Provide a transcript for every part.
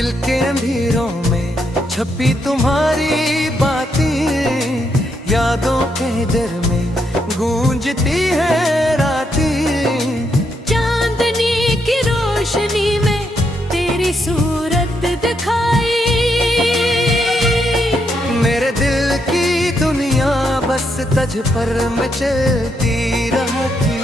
दिल के अंधेरों में छपी तुम्हारी बातें, यादों के डर में गूंजती है रातें। चांदनी की रोशनी में तेरी सूरत दिखाई, मेरे दिल की दुनिया बस तज पर में चलती रहती।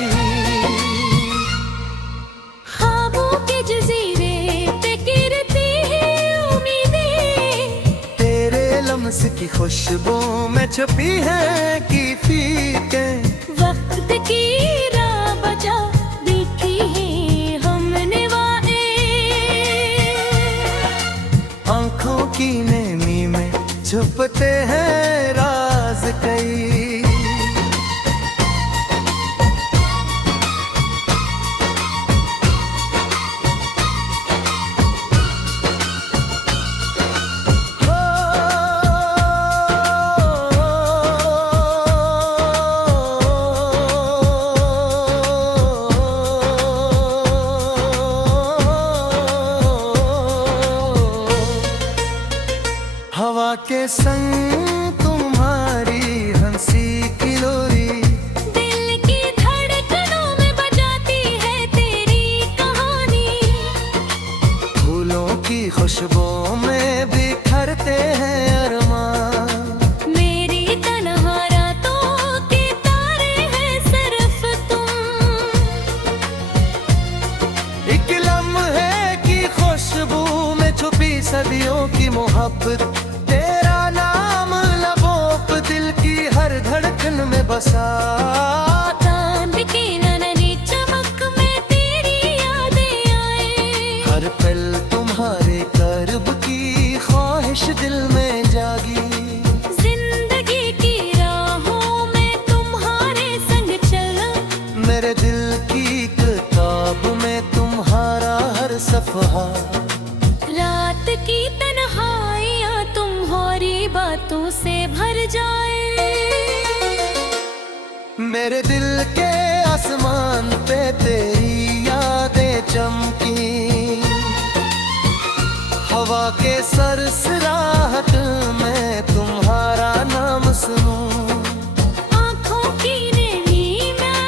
ख्वाबों के जजीरे पे गिरती है उम्मीदें, तेरे लम्स की खुशबू में छुपी है की फीकें। वक्त की राह बजा देखी है हमने वाएं, आंखों की नैनी में छुपते हैं राज कई। हवा के संग तुम्हारी हंसी की लोरी, दिल की धड़कनों में बजाती है तेरी कहानी। फूलों की खुशबू में बिखरते हैं अरमान, मेरी तन्हा रातों के तारे हैं सिर्फ तुम। एक लम्हे की खुशबू में छुपी सदियों की मोहब्बत, तेरा नाम लबों पे दिल की हर धड़कन में बसा। चांद की नन्ही चमक में तेरी यादें आए, हर पल तुम्हारे कर्ब की ख्वाहिश दिल में जागी। जिंदगी की राहों में तुम्हारे संग चला, मेरे दिल की किताब में तुम्हारा हर सफ़हा। रात की तन्हाइयाँ तुम्हारी बातों से भर जाए। मेरे दिल के आसमान पे तेरी यादें चमकी, हवा के सरसराहट में तुम्हारा नाम सुनूं। आँखों की नैनी में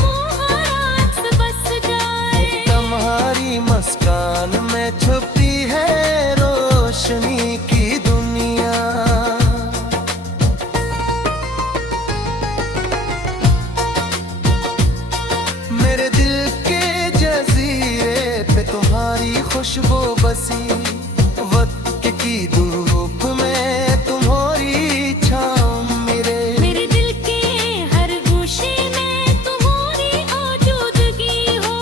मुहारात बस जाए, तुम्हारी मुस्कान में छुपी है रोशनी की दुनिया। मेरे दिल के जजीरे पे तुम्हारी खुशबू बसी, वक्त की धूप में तुम्हारी छाँव मेरे। मेरे दिल के हर गोशे में तुम्हारी मौजूदगी हो।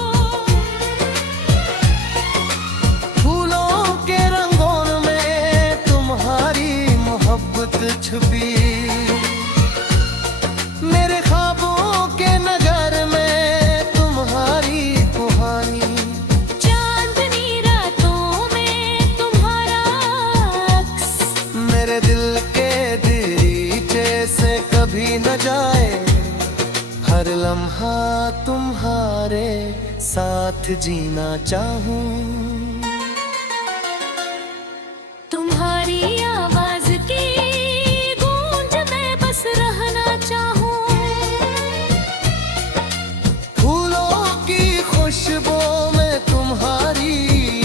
फूलों के रंगों में तुम्हारी मोहब्बत छुपी, मेरे ख्वाबों के नगर में तुम्हारी कहानी। चांदनी रातों में तुम्हारा अक्स, मेरे दिल के दरीचे से कभी न जाए, हर लम्हा तुम्हारे साथ जीना चाहूं। तुम्हारी आवाज की गूंज में बस रहना चाहूं। फूलों की खुशबू में तुम्हारी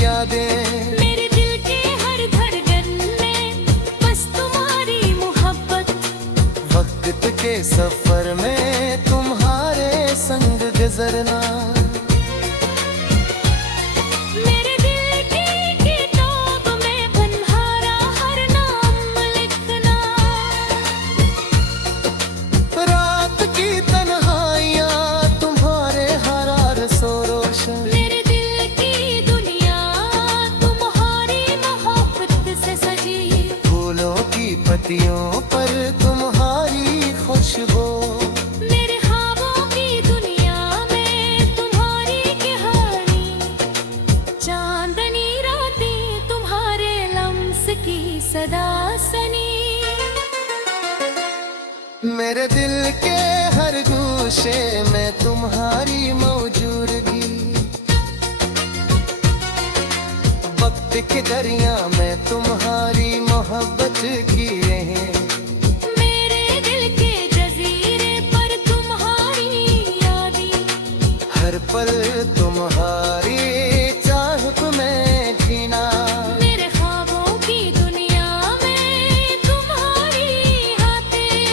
यादें, मेरे दिल के हर धड़कन में बस तुम्हारी मोहब्बत। वक्त के सफर में तुम्हारे संग गुजरना। मेरे दिल की किताब में तुम्हारा हर नाम लिखना। रात की तन्हाइयाँ तुम्हारे हरार सो रोशन, मेरे दिल की दुनिया तुम्हारी मोहब्बत से सजी। फूलों की पत्तियों पर तुम्हारी खुशबू, मेरे ख्वाबों की दुनिया में तुम्हारी कहानी। चांदनी रातें तुम्हारे लम्स की सदा सनी, मेरे दिल के हर गोशे में तुम्हारी मौजूदगी। वक्त एक दरिया में तुम्हारी मोहब्बत की रहें। मेरे दिल के जजीरे पर तुम्हारी यादें, हर पल तुम्हारी चाहत में जीना। मेरे ख्वाबों की दुनिया में तुम्हारी हाथें,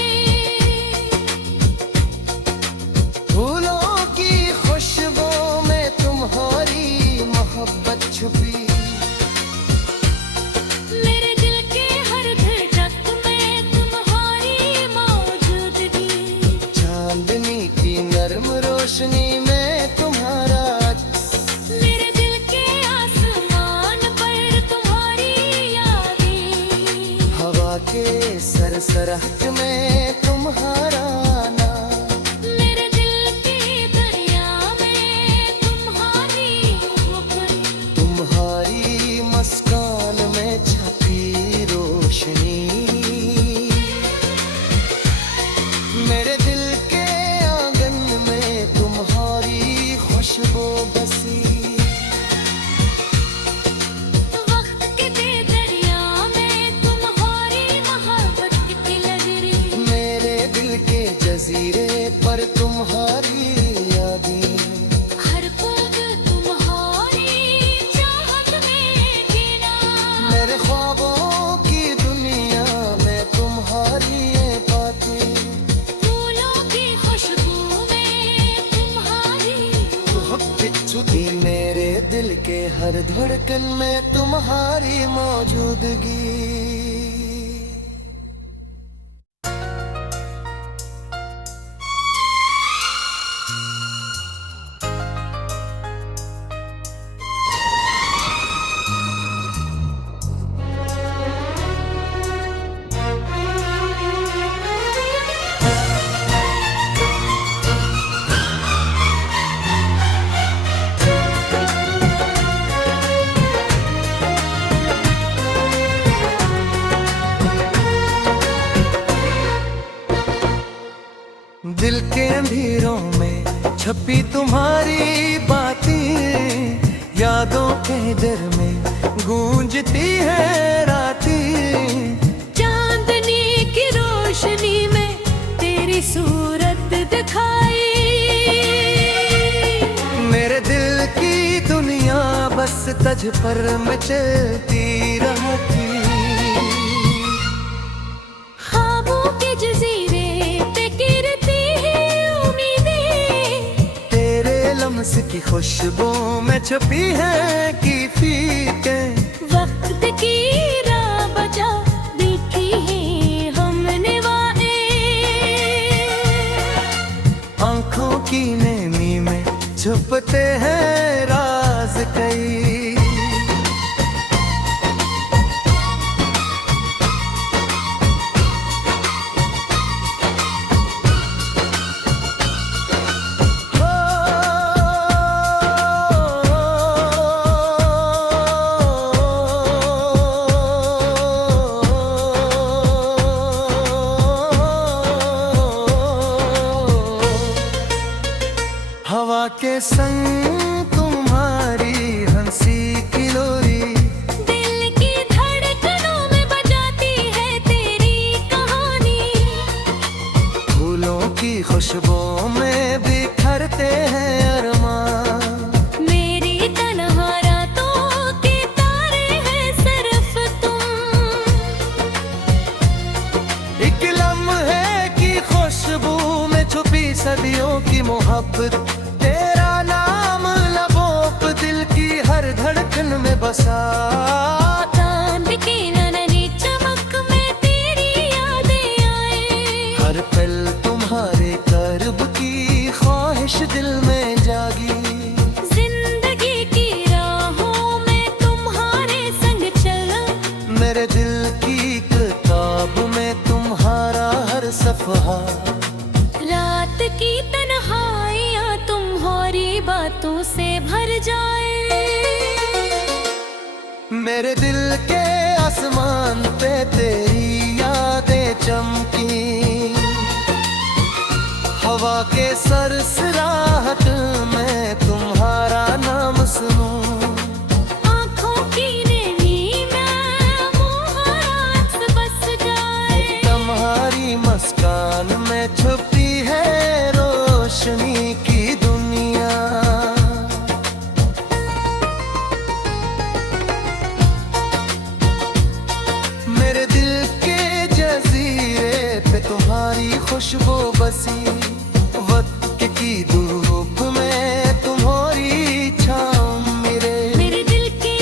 फूलों की खुशबू में तुम्हारी मोहब्बत छुपी। मेरे दिल के हर धड़क में तुम्हारी मौजूदगी, चांदनी की नर्म रोशनी में तुम्हारा अक्स। मेरे दिल के आसमान पर तुम्हारी यादें, हवा के सरसराहट में तुम्हारा नाम। मेरे दिल के दरिया में तुम्हारी मुखर, तुम्हारी मुस्कान में छपी रोशनी। मेरे दिल के आंगन में तुम्हारी खुशबू बसी। वक्त के दरिया में तुम्हारी मोहब्बत की लहरी, मेरे दिल के जजीरे पर तुम्हारी यादें। हर पल तुम्हारी चाहत में जीना। मेरे ख्वाबों की दुनिया में तुम्हारी ये बातें। फूलों की खुशबू में तुम्हारी छुपी मेरे दिल के हर धड़कन में तुम्हारी मौजूदगी। दिल के अंधेरों में छपी तुम्हारी बातें, यादों के डर में गूंजती है रातें। चांदनी की रोशनी में तेरी सूरत दिखाई, मेरे दिल की दुनिया बस तज पर में चलती रहती। ख्वाबों के जजीरे पे गिरती है उम्मीदें, तेरे लम्स की खुशबू में छुपी है की फीकें। वक्त की राह बजा देखी है हमने वादें, आंखों की नैनी में छुपते हैं राज कई। हवा के संग तुम्हारी हंसी की लोरी, दिल की धड़कनों में बजाती है तेरी कहानी। फूलों की खुशबू में बिखरते हैं अरमान। मेरी तन्हा रातों के तारे हैं सिर्फ तुम, एक लम्हे की खुशबू में छुपी सदियों की मोहब्बत। तेरा नाम लबों पे दिल की हर धड़कन में बसा। चांद की नन्ही चमक में तेरी यादें आए, हर पल तुम्हारे कर्ब की ख्वाहिश दिल में जागी। जिंदगी की राहों में तुम्हारे संग चला, मेरे दिल की किताब में तुम्हारा हर सफहा। रात की तन्हाइयाँ तुम्हारी बातों से भर जाए, मेरे दिल के आसमान पे तेरी यादें चमकी। हवा के सरसराहट में तुम्हारा नाम सुनूं। आँखों की खुशबू बसी, वक्त की धूप में तुम्हारी छाँव मेरे। मेरे दिल के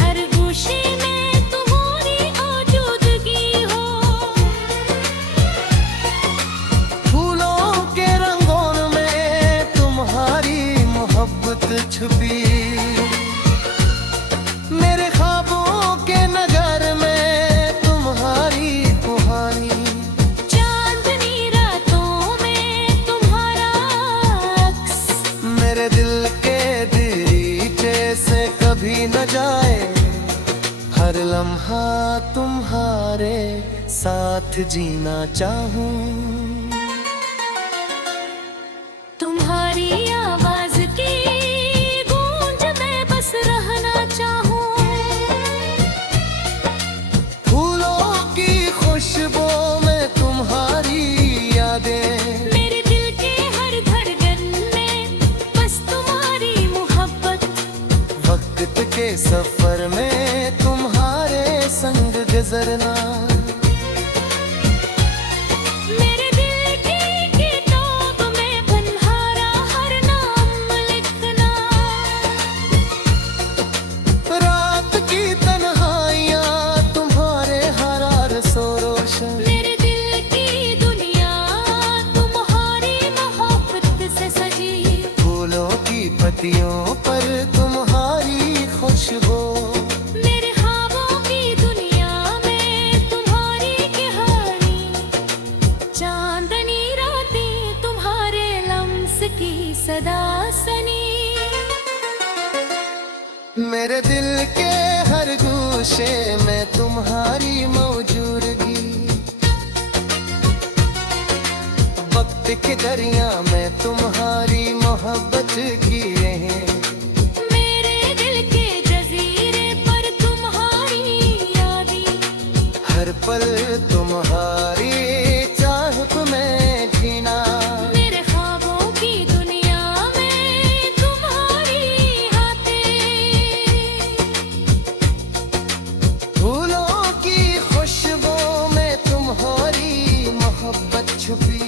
हर गोशे में तुम्हारी मौजूदगी हो। फूलों के रंगों में तुम्हारी मोहब्बत छुपी, मेरे ख्वाबों के नगर में तुम्हारी कहानी। चांदनी रातों में तुम्हारा अक्स, मेरे दिल के दरीचे से कभी न जाए, हर लम्हा तुम्हारे साथ जीना चाहूं। तुम्हारी आवाज की गूंज में बस रहना चाहूं। फूलों की खुशबू में तुम्हारी यादें, मेरे दिल के हर धड़कन में बस तुम्हारी मोहब्बत। वक्त के सफर में तुम्हारे संग गुजरना। मेरे दिल की किताब में तुम्हारा हर नाम लिखना। रात की तन्हाइयाँ तुम्हारे हरार सो रोशन, मेरे दिल की दुनिया तुम्हारी मोहब्बत से सजी। फूलों की पत्तियों पर तुम्हारी खुशबू, मेरे ख्वाबों की दुनिया में तुम्हारी कहानी। चांदनी रातें तुम्हारे लम्स की सदा सनी। मेरे दिल के हर गोशे में तुम्हारी मौजूदगी, वक्त के दरिया में तुम्हारी मोहब्बत की रहें। मेरे दिल के जजीरे पर तुम्हारी यादें, हर पल तुम्हारी चाहत में जीना। मेरे ख्वाबों की दुनिया में तुम्हारी हाथें। फूलों की खुशबू में तुम्हारी मोहब्बत छुपी,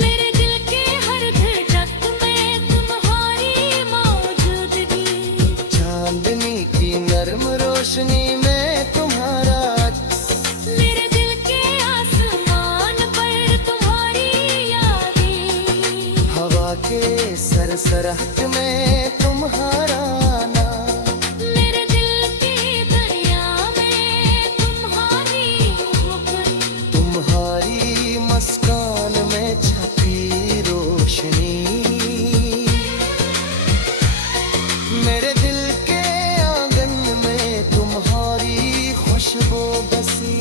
मेरे दिल के हर धड़क में तुम्हारी मौजूदगी। चांदनी की नर्म रोशनी में तुम्हारा अक्स, मेरे दिल के आसमान पर तुम्हारी यादें। हवा के सरसराहट में तुम्हारा नाम। मेरे दिल के दरिया में तुम्हारी मुखर, तुम्हारी मुस्कान में छपी रोशनी, मेरे दिल के आंगन में तुम्हारी खुशबू बसी।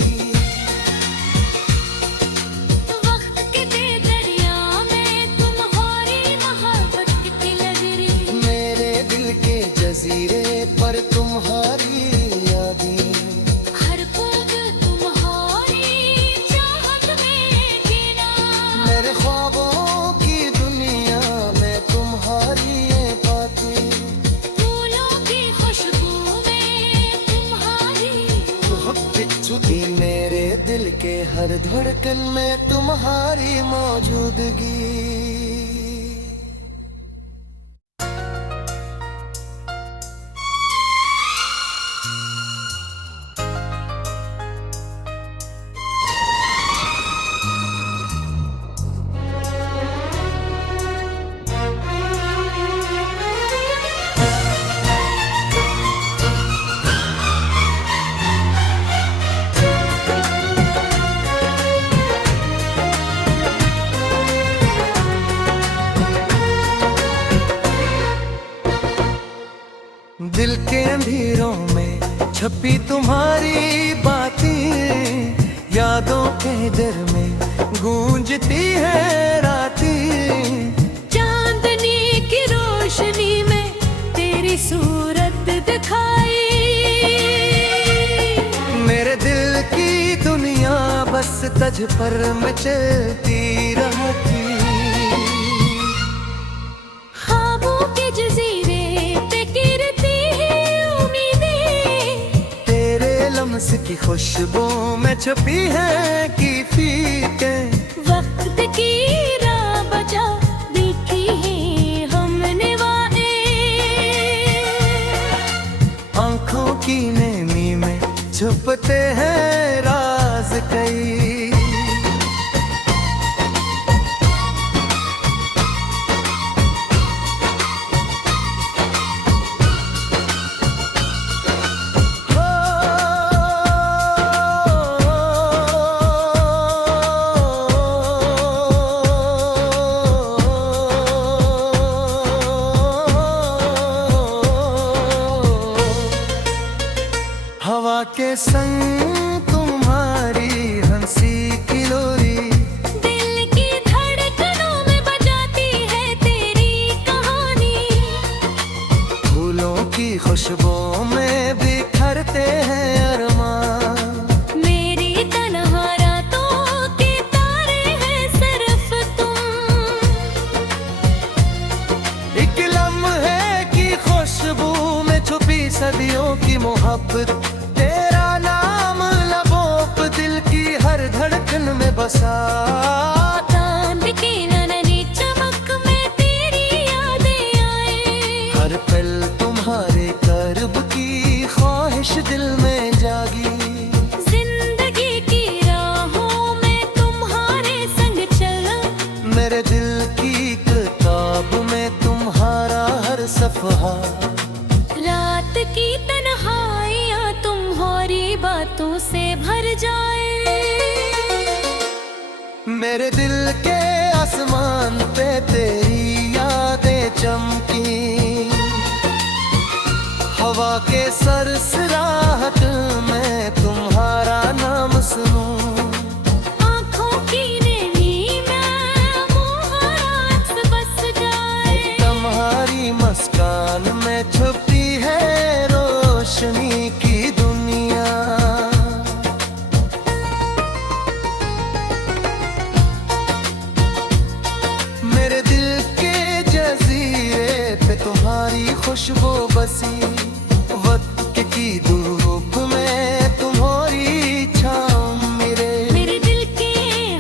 वक्त के दरिया में तुम्हारी मोहब्बत की लहरी। मेरे दिल के जजीरे पर तुम्हारी यादें, हर पल तुम्हारी चाहत में जीना। मेरे ख्वाबों की दुनिया में तुम्हारी ये बातें। फूलों की खुशबू में तुम्हारी मोहब्बत छुपी, मेरे दिल के हर धड़कन में तुम्हारी मौजूदगी। दिल के अंधेरों में छपी तुम्हारी बातें, यादों के डर में गूंजती है रातें। चांदनी की रोशनी में तेरी सूरत दिखाई। मेरे दिल की दुनिया बस तज पर मैं चलती रहती। ख्वाबों के जजीरे पे गिरती है उम्मीदें। तेरे लम्स की खुशबू में छुपी है की बीते। वक्त की राह बजा देखी है हमने वादे, आंखों की नैनी में छुपते हैं राज कई। हवा के संग तुम्हारी हंसी की लोरी, दिल की धड़कनों में बजाती है तेरी कहानी। फूलों की खुशबुओं में बिखरते हैं अरमान। मेरी तन्हा रातों के तारे हैं सिर्फ तुम। एक लम्हे की खुशबू में छुपी सदियों की मोहब्बत, तेरा नाम लबों पे दिल की हर धड़कन में बसा। चांद की नन्ही चमक में तेरी यादें आए, हर पल तुम्हारे कर्ब की ख्वाहिश दिल में जागी। जिंदगी की राहों में तुम्हारे संग चला, मेरे दिल की किताब में तुम्हारा हर सफ़हा। रात की तन्हाइयाँ तुम्हारी बातों से भर जाए। मेरे दिल के आसमान पे तेरी यादें चमकी। हवा के सरसराहट में तुम्हारा नाम सुनूं। आँखों की नैनी में मुहारात बस जाए, तुम्हारी मुस्कान में छुपी है रोशनी की दुनिया। मेरे दिल के जजीरे पे तुम्हारी खुशबू बसी। वक्त की धूप में तुम्हारी छाँव मेरे। मेरे दिल के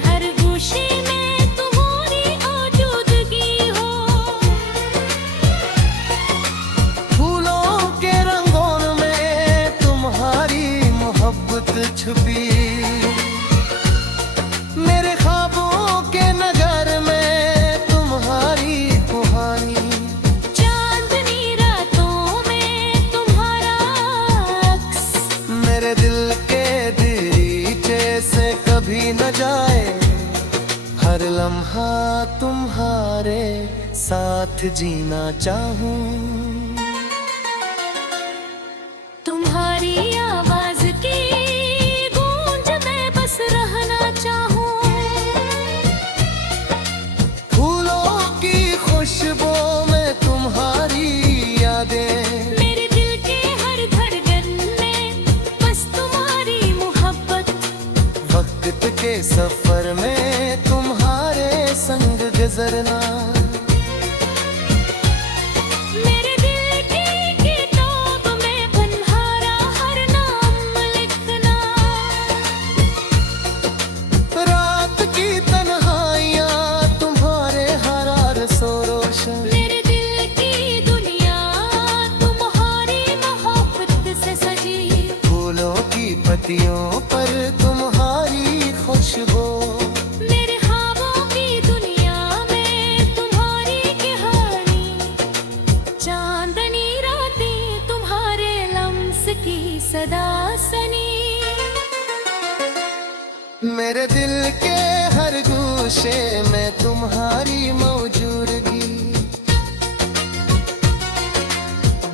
हर गोशे में तुम्हारी मौजूदगी हो। फूलों के रंगों में तुम्हारी मोहब्बत छुपी। मेरे ख्वाबों के नगर में तुम्हारी कहानी। चांदनी रातों में तुम्हारा अक्स, मेरे दिल के दरीचे से कभी न जाए। हर लम्हा तुम्हारे साथ जीना चाहूं। तुम्हारी आवाज की गूंज में बस रहना चाहूं। फूलों की खुशबू में तुम्हारी यादें। मेरे दिल के हर धड़कन में बस तुम्हारी मोहब्बत। वक्त के सफर में तुम्हारे संग गुजरना। मेरे दिल की किताब में तुम्हारा हर नाम लिखना। रात की तन्हाइयाँ तुम्हारे हर सो रोशन। मेरे दिल की दुनिया तुम्हारी मोहब्बत से सजी। फूलों की पत्तियों पर तुम्हारी खुशबू। मेरे ख्वाबों की दुनिया में तुम्हारी कहानी। चांदनी रातें तुम्हारे लम्स की सदा सनी। मेरे दिल के हर गोशे में तुम्हारी मौजूदगी।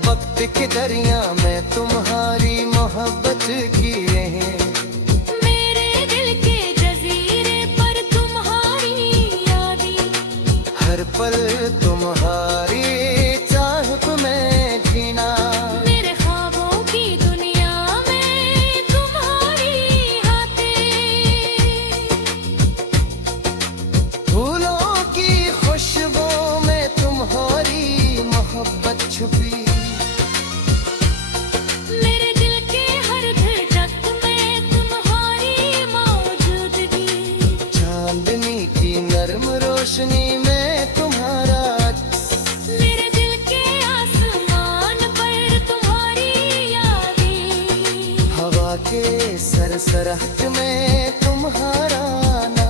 वक्त के दरिया में तुम्हारी मोहब्बत की रहें। मेरे दिल के जजीरे पर तुम्हारी यादें, हर पल तुम्हारी चाहत में जीना। मेरे ख्वाबों की दुनिया में तुम्हारी हाथें। फूलों की खुशबू में तुम्हारी मोहब्बत छुपी। मेरे दिल के हर धड़कन में तुम्हारी मौजूदगी। हर सरहद में तुम्हारा आना।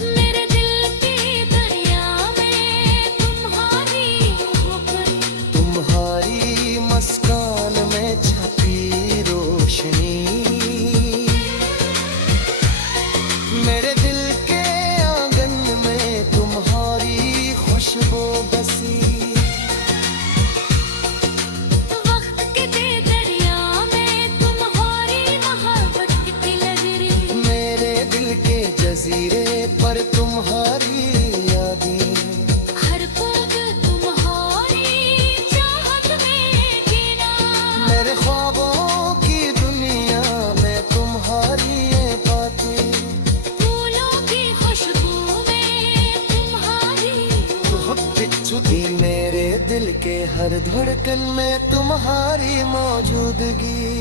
मेरे दिल के दरिया में तुम्हारी होकर, तुम्हारी मुस्कान में छपी रोशनी, मेरे दिल के आंगन में तुम्हारी खुशबू बसी। वक्त के दरिया में तुम्हारी मोहब्बत की लहरें, मेरे दिल के जजीरे पर तुम्हारी यादें, हर पल तुम्हारी चाहत में जीना। मेरे ख्वाबों की दुनिया में तुम्हारी ये बातें, फूलों की खुशबू में तुम्हारी मोहब्बत छुपी मेरे दिल के हर धड़कन में तुम्हारी मौजूदगी।